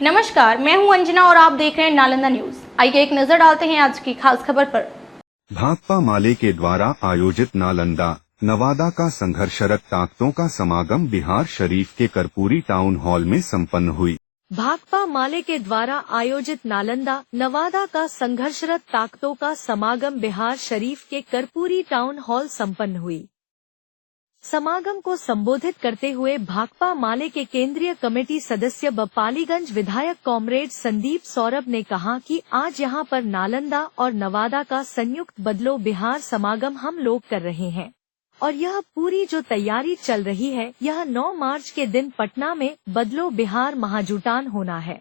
नमस्कार, मैं हूं अंजना और आप देख रहे हैं नालंदा न्यूज। आइए एक नजर डालते हैं आज की खास खबर पर। भाकपा माले के द्वारा आयोजित नालंदा नवादा का संघर्षरत ताकतों का समागम बिहार शरीफ के कर्पूरी टाउन हॉल में संपन्न हुई। भाकपा माले के द्वारा आयोजित नालंदा नवादा का संघर्षरत ताकतों का समागम बिहार शरीफ के कर्पूरी टाउन हॉल संपन्न हुई। समागम को संबोधित करते हुए भाकपा माले के केंद्रीय कमेटी सदस्य व पालीगंज विधायक कॉमरेड संदीप सौरभ ने कहा कि आज यहां पर नालंदा और नवादा का संयुक्त बदलो बिहार समागम हम लोग कर रहे हैं और यह पूरी जो तैयारी चल रही है, यह 9 मार्च के दिन पटना में बदलो बिहार महाजुटान होना है।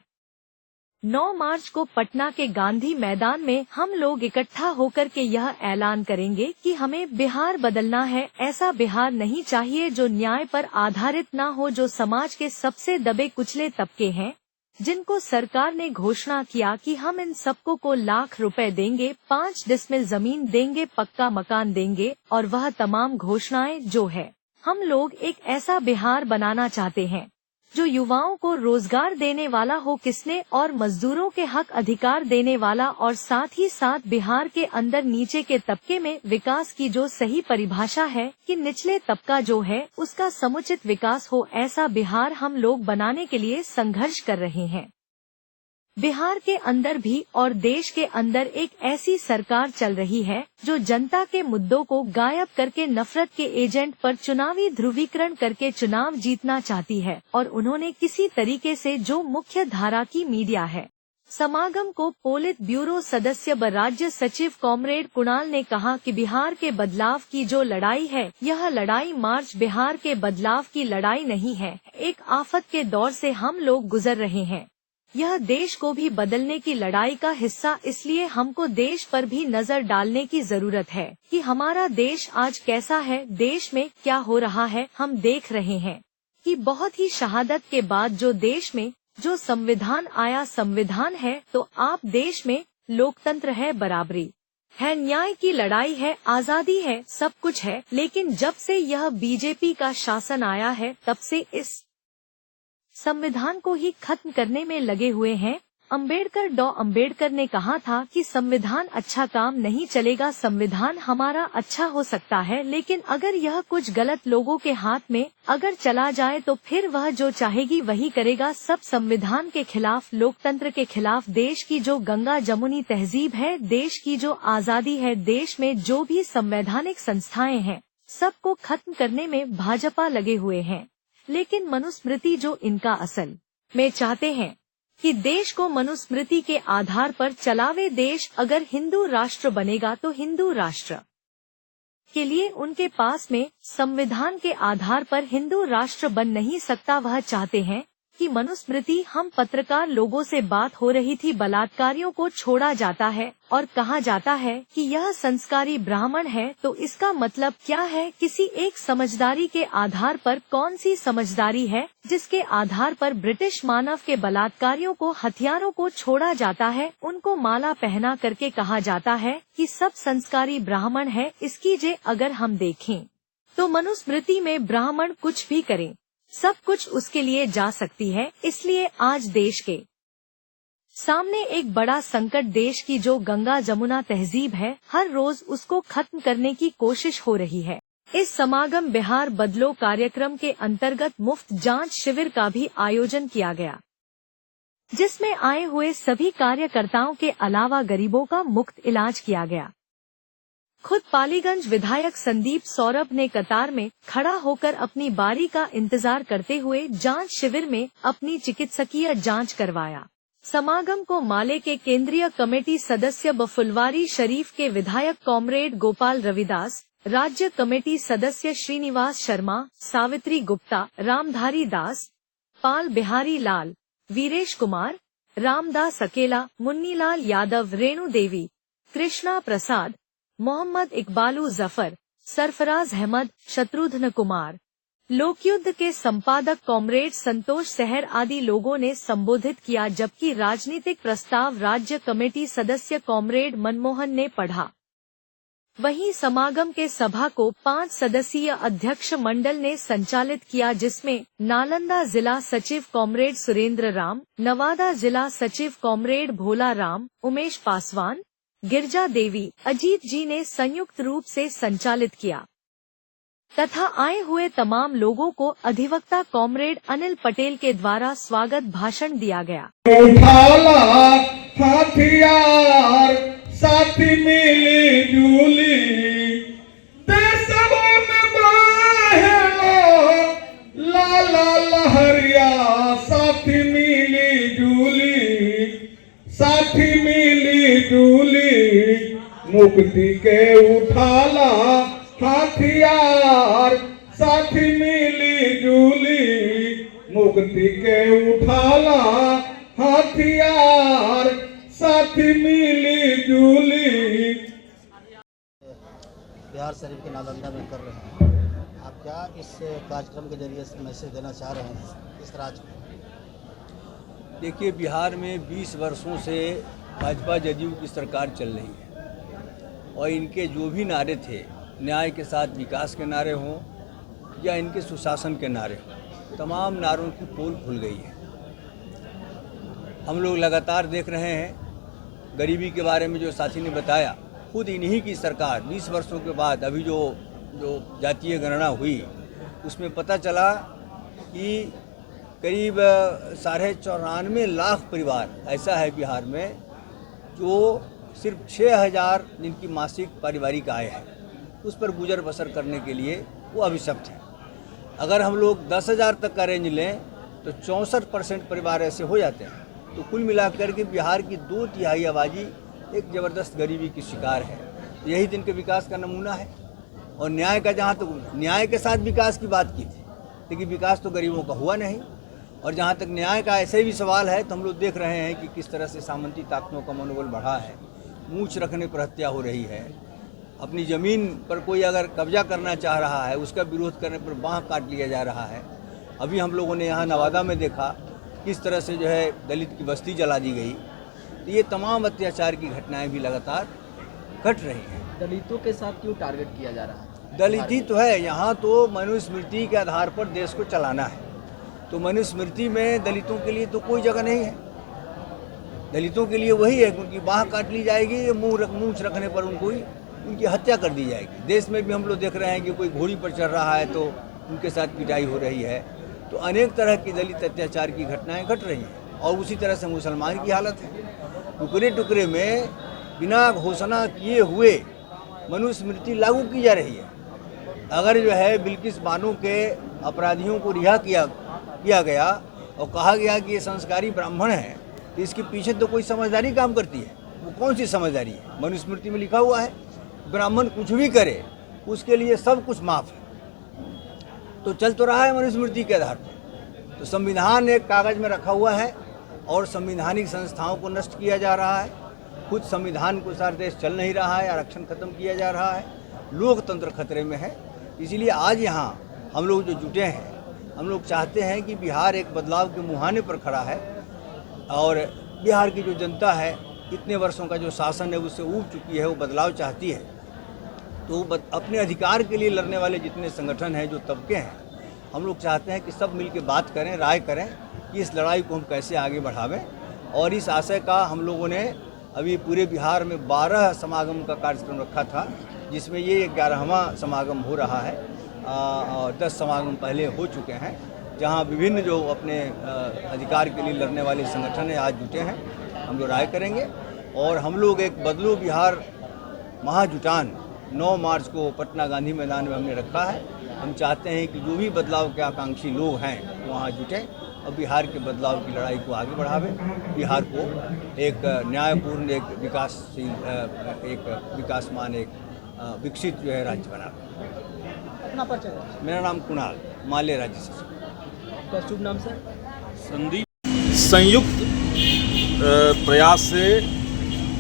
9 मार्च को पटना के गांधी मैदान में हम लोग इकट्ठा होकर के यह ऐलान करेंगे कि हमें बिहार बदलना है। ऐसा बिहार नहीं चाहिए जो न्याय पर आधारित ना हो, जो समाज के सबसे दबे कुचले तबके हैं, जिनको सरकार ने घोषणा किया कि हम इन सबको को लाख रुपए देंगे, 5 डिसमिल जमीन देंगे, पक्का मकान देंगे और वह तमाम घोषणाएं जो है, हम लोग एक ऐसा बिहार बनाना चाहते हैं जो युवाओं को रोजगार देने वाला हो, किसने और मजदूरों के हक अधिकार देने वाला, और साथ ही साथ बिहार के अंदर नीचे के तबके में विकास की जो सही परिभाषा है कि निचले तबका जो है उसका समुचित विकास हो, ऐसा बिहार हम लोग बनाने के लिए संघर्ष कर रहे हैं। बिहार के अंदर भी और देश के अंदर एक ऐसी सरकार चल रही है जो जनता के मुद्दों को गायब करके नफरत के एजेंट पर चुनावी ध्रुवीकरण करके चुनाव जीतना चाहती है, और उन्होंने किसी तरीके से जो मुख्य धारा की मीडिया है। समागम को पोलित ब्यूरो सदस्य व राज्य सचिव कॉमरेड कुणाल ने कहा कि बिहार के बदलाव की जो लड़ाई है, यह लड़ाई मार्च बिहार के बदलाव की लड़ाई नहीं है। एक आफत के दौर से हम लोग गुजर रहे हैं, यह देश को भी बदलने की लड़ाई का हिस्सा, इसलिए हमको देश पर भी नजर डालने की जरूरत है कि हमारा देश आज कैसा है, देश में क्या हो रहा है। हम देख रहे हैं कि बहुत ही शहादत के बाद जो देश में जो संविधान आया, संविधान है तो आप देश में लोकतंत्र है, बराबरी है, न्याय की लड़ाई है, आजादी है, सब कुछ है। लेकिन जब से यह बीजेपी का शासन आया है, तब से इस संविधान को ही खत्म करने में लगे हुए हैं। अम्बेडकर ने कहा था कि संविधान अच्छा काम नहीं चलेगा, संविधान हमारा अच्छा हो सकता है, लेकिन अगर यह कुछ गलत लोगों के हाथ में अगर चला जाए तो फिर वह जो चाहेगी वही करेगा। सब संविधान के खिलाफ, लोकतंत्र के खिलाफ, देश की जो गंगा जमुनी तहजीब है, देश की जो आजादी है, देश में जो भी संवैधानिक संस्थाएं हैं, सबको खत्म करने में भाजपा लगे हुए हैं। लेकिन मनुस्मृति जो इनका असल में चाहते हैं कि देश को मनुस्मृति के आधार पर चलावे। देश अगर हिंदू राष्ट्र बनेगा तो हिंदू राष्ट्र के लिए उनके पास में संविधान के आधार पर हिंदू राष्ट्र बन नहीं सकता। वह चाहते हैं कि मनुस्मृति, हम पत्रकार लोगों से बात हो रही थी, बलात्कारियों को छोड़ा जाता है और कहा जाता है कि यह संस्कारी ब्राह्मण है, तो इसका मतलब क्या है? किसी एक समझदारी के आधार पर, कौन सी समझदारी है जिसके आधार पर ब्रिटिश मानव के बलात्कारियों को, हथियारों को छोड़ा जाता है, उनको माला पहना करके कहा जाता है कि सब संस्कारी ब्राह्मण है। इसकी जे अगर हम देखें तो मनुस्मृति में ब्राह्मण कुछ भी करें, सब कुछ उसके लिए जा सकती है। इसलिए आज देश के सामने एक बड़ा संकट, देश की जो गंगा जमुना तहजीब है, हर रोज उसको खत्म करने की कोशिश हो रही है। इस समागम बिहार बदलो कार्यक्रम के अंतर्गत मुफ्त जांच शिविर का भी आयोजन किया गया, जिसमें आए हुए सभी कार्यकर्ताओं के अलावा गरीबों का मुफ्त इलाज किया गया। खुद पालीगंज विधायक संदीप सौरभ ने कतार में खड़ा होकर अपनी बारी का इंतजार करते हुए जांच शिविर में अपनी चिकित्सकीय जांच करवाया। समागम को माले के केंद्रीय कमेटी सदस्य व फुलवारी शरीफ के विधायक कॉमरेड गोपाल रविदास, राज्य कमेटी सदस्य श्रीनिवास शर्मा, सावित्री गुप्ता, रामधारी दास, पाल बिहारी लाल, वीरेश कुमार, रामदास अकेला, मुन्नीलाल यादव, रेणु देवी, कृष्णा प्रसाद, मोहम्मद इकबालू जफर, सरफराज अहमद, शत्रुघ्न कुमार, लोकयुद्ध के संपादक कॉमरेड संतोष सहर आदि लोगों ने संबोधित किया, जबकि राजनीतिक प्रस्ताव राज्य कमेटी सदस्य कॉमरेड मनमोहन ने पढ़ा। वहीं समागम के सभा को 5 सदस्यीय अध्यक्ष मंडल ने संचालित किया, जिसमें नालंदा जिला सचिव कॉमरेड सुरेंद्र राम, नवादा जिला सचिव कॉमरेड भोला राम, उमेश पासवान, गिरजा देवी, अजीत जी ने संयुक्त रूप से संचालित किया तथा आए हुए तमाम लोगों को अधिवक्ता कॉमरेड अनिल पटेल के द्वारा स्वागत भाषण दिया गया। उठाला हथियार साथी मिली जुली देशवा में बहेलो लाला लहरिया साथी मिली जुली मुक्ति के उठाला हथियार साथी मिली जुली मुक्ति के उठाला हथियार साथी मिली जुली। बिहार शरीफ के नालंदा में कर रहे हैं, आप क्या इस कार्यक्रम के जरिए से मैसेज देना चाह रहे हैं इस राज्य में? देखिए, बिहार में 20 वर्षों से भाजपा जदयू की सरकार चल रही है और इनके जो भी नारे थे, न्याय के साथ विकास के नारे हों या इनके सुशासन के नारे हों, तमाम नारों की पोल खुल गई है। हम लोग लगातार देख रहे हैं, गरीबी के बारे में जो साथी ने बताया, खुद इन्हीं की सरकार 20 वर्षों के बाद अभी जो जातीय गणना हुई उसमें पता चला कि करीब 94.5 लाख परिवार ऐसा है बिहार में जो सिर्फ 6,000 जिनकी मासिक पारिवारिक आय है, उस पर गुजर बसर करने के लिए वो अभिशप्त है। अगर हम लोग 10,000 तक का रेंज लें तो 64% परिवार ऐसे हो जाते हैं। तो कुल मिलाकर के बिहार की 2/3 आबादी एक ज़बरदस्त गरीबी की शिकार है। तो यही दिन के विकास का नमूना है। और न्याय का, जहाँ तक न्याय के साथ विकास की बात की थी, लेकिन विकास तो गरीबों का हुआ नहीं। और जहाँ तक न्याय का ऐसे भी सवाल है तो हम लोग देख रहे हैं कि किस तरह से सामंती ताकतों का मनोबल बढ़ा है, मूंछ रखने पर हत्या हो रही है। अपनी ज़मीन पर कोई अगर कब्जा करना चाह रहा है, उसका विरोध करने पर बाँह काट लिया जा रहा है। अभी हम लोगों ने यहाँ नवादा में देखा किस तरह से जो है दलित की बस्ती जला दी गई। तो ये तमाम अत्याचार की घटनाएं भी लगातार घट रही हैं। दलितों के साथ क्यों टारगेट किया जा रहा है? दलित ही तो है, यहाँ तो मनुस्मृति के आधार पर देश को चलाना है। तो मनुस्मृति में दलितों के लिए तो कोई जगह नहीं है। दलितों के लिए वही है कि उनकी बाँह काट ली जाएगी, मूंछ रखने पर उनकी हत्या कर दी जाएगी। देश में भी हम लोग देख रहे हैं कि कोई घोड़ी पर चढ़ रहा है तो उनके साथ पिटाई हो रही है। तो अनेक तरह की दलित अत्याचार की घटनाएं घट रही हैं। और उसी तरह से मुसलमान की हालत है, टुकड़े टुकड़े में बिना घोषणा किए हुए मनुस्मृति लागू की जा रही है। अगर जो है बिल्किस बानो के अपराधियों को रिहा किया गया और कहा गया कि ये संस्कारी ब्राह्मण है, तो इसके पीछे तो कोई समझदारी काम करती है। वो कौन सी समझदारी है? मनुस्मृति में लिखा हुआ है ब्राह्मण कुछ भी करे उसके लिए सब कुछ माफ़ है। तो चल तो रहा है मनुस्मृति के आधार पर। तो संविधान एक कागज़ में रखा हुआ है और संवैधानिक संस्थाओं को नष्ट किया जा रहा है। खुद संविधान के अनुसार देश चल नहीं रहा है, आरक्षण खत्म किया जा रहा है, लोकतंत्र खतरे में है। इसीलिए आज यहाँ हम लोग जो जुटे हैं, हम लोग चाहते हैं कि बिहार एक बदलाव के मुहाने पर खड़ा है और बिहार की जो जनता है, इतने वर्षों का जो शासन है उससे ऊब चुकी है, वो बदलाव चाहती है। तो अपने अधिकार के लिए लड़ने वाले जितने संगठन हैं, जो तबके हैं, हम लोग चाहते हैं कि सब मिल के बात करें, राय करें कि इस लड़ाई को हम कैसे आगे बढ़ावें। और इस आशय का हम लोगों ने अभी पूरे बिहार में 12 समागम का कार्यक्रम रखा था, जिसमें ये 11वां समागम हो रहा है। और 10 समागम पहले हो चुके हैं, जहां विभिन्न जो अपने अधिकार के लिए लड़ने वाले संगठन हैं आज जुटे हैं। हम लोग राय करेंगे और हम लोग एक बदलो बिहार महाजुटान 9 मार्च को पटना गांधी मैदान में हमने रखा है। हम चाहते हैं कि जो भी बदलाव के आकांक्षी लोग हैं वहाँ जुटें और बिहार के बदलाव की लड़ाई को आगे बढ़ावें, बिहार को एक न्यायपूर्ण, एक विकासशील, एक विकासमान, एक विकसित जो है राज्य बनावें। अपना परिचय। मेरा नाम कुणाल, माले राज्य से। आपका शुभ नाम सर? संदीप। संयुक्त प्रयास से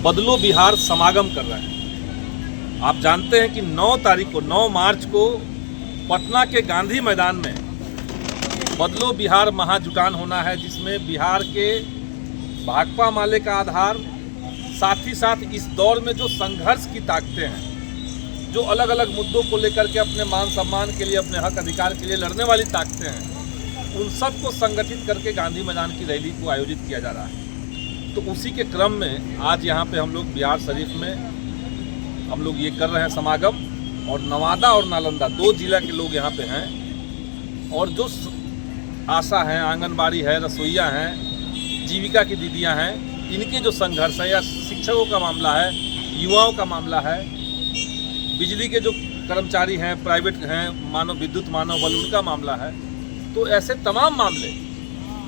बदलो बिहार समागम कर रहे हैं। आप जानते हैं कि 9 मार्च को पटना के गांधी मैदान में बदलो बिहार महाजुटान होना है, जिसमें बिहार के भाकपा माले का आधार, साथ ही साथ इस दौर में जो संघर्ष की ताकतें हैं जो अलग अलग मुद्दों को लेकर के अपने मान सम्मान के लिए, अपने हक अधिकार के लिए लड़ने वाली ताकतें हैं, उन सबको संगठित करके गांधी मैदान की रैली को आयोजित किया जा रहा है। तो उसी के क्रम में आज यहाँ पे हम लोग बिहार शरीफ में हम लोग ये कर रहे हैं समागम, और नवादा और नालंदा 2 जिला के लोग यहाँ पे हैं, और जो आशा हैं, आंगनबाड़ी है, रसोइया हैं, जीविका की दीदियाँ हैं, इनके जो संघर्ष है, या शिक्षकों का मामला है, युवाओं का मामला है, बिजली के जो कर्मचारी हैं, प्राइवेट हैं, मानव विद्युत मानव बल, उनका मामला है। तो ऐसे तमाम मामले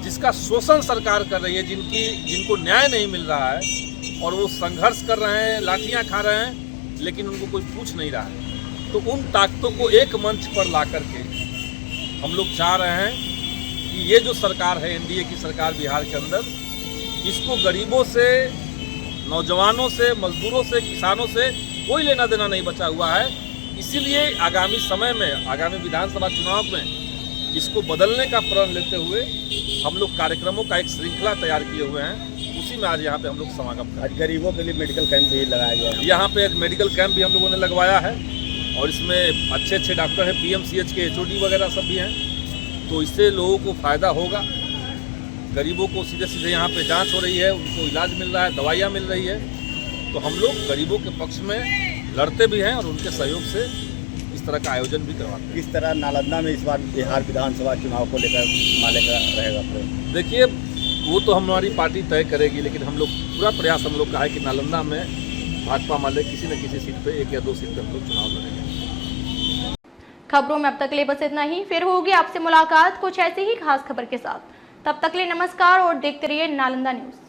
जिसका शोषण सरकार कर रही है, जिनको न्याय नहीं मिल रहा है, और वो संघर्ष कर रहे हैं, लाठियां खा रहे हैं, लेकिन उनको कोई पूछ नहीं रहा है। तो उन ताकतों को एक मंच पर ला करके हम लोग चाह रहे हैं कि ये जो सरकार है, एनडीए की सरकार बिहार के अंदर, इसको गरीबों से, नौजवानों से, मजदूरों से, किसानों से कोई लेना देना नहीं बचा हुआ है। इसीलिए आगामी समय में, आगामी विधानसभा चुनाव में इसको बदलने का प्रण लेते हुए हम लोग कार्यक्रमों का एक श्रृंखला तैयार किए हुए हैं। उसी में आज यहाँ पे हम लोग समागम कर, आज गरीबों के लिए मेडिकल कैंप भी लगाया गया है। यहाँ पे एक मेडिकल कैंप भी हम लोगों ने लगवाया है, और इसमें अच्छे अच्छे डॉक्टर हैं, पीएमसीएच के एचओडी वगैरह सब भी हैं। तो इससे लोगों को फ़ायदा होगा। गरीबों को सीधे सीधे यहाँ पे जांच हो रही है, उनको इलाज मिल रहा है, दवाइयाँ मिल रही है। तो हम लोग गरीबों के पक्ष में लड़ते भी हैं, और उनके सहयोग से इस तरह का आयोजन भी करवाते हैं। किस तरह नालंदा में इस बार बिहार विधानसभा चुनाव को लेकर माले का रहेगा? देखिए, वो तो हमारी पार्टी तय करेगी, लेकिन हम लोग पूरा प्रयास हम लोग का है कि नालंदा में भाजपा माले किसी न किसी सीट पे 1 या 2 सीट पे हम लोग चुनाव लड़ेंगे। खबरों में अब तक के लिए बस इतना ही। फिर होगी आपसे मुलाकात कुछ ऐसी ही खास खबर के साथ। तब तक के लिए नमस्कार और देखते रहिए नालंदा न्यूज़।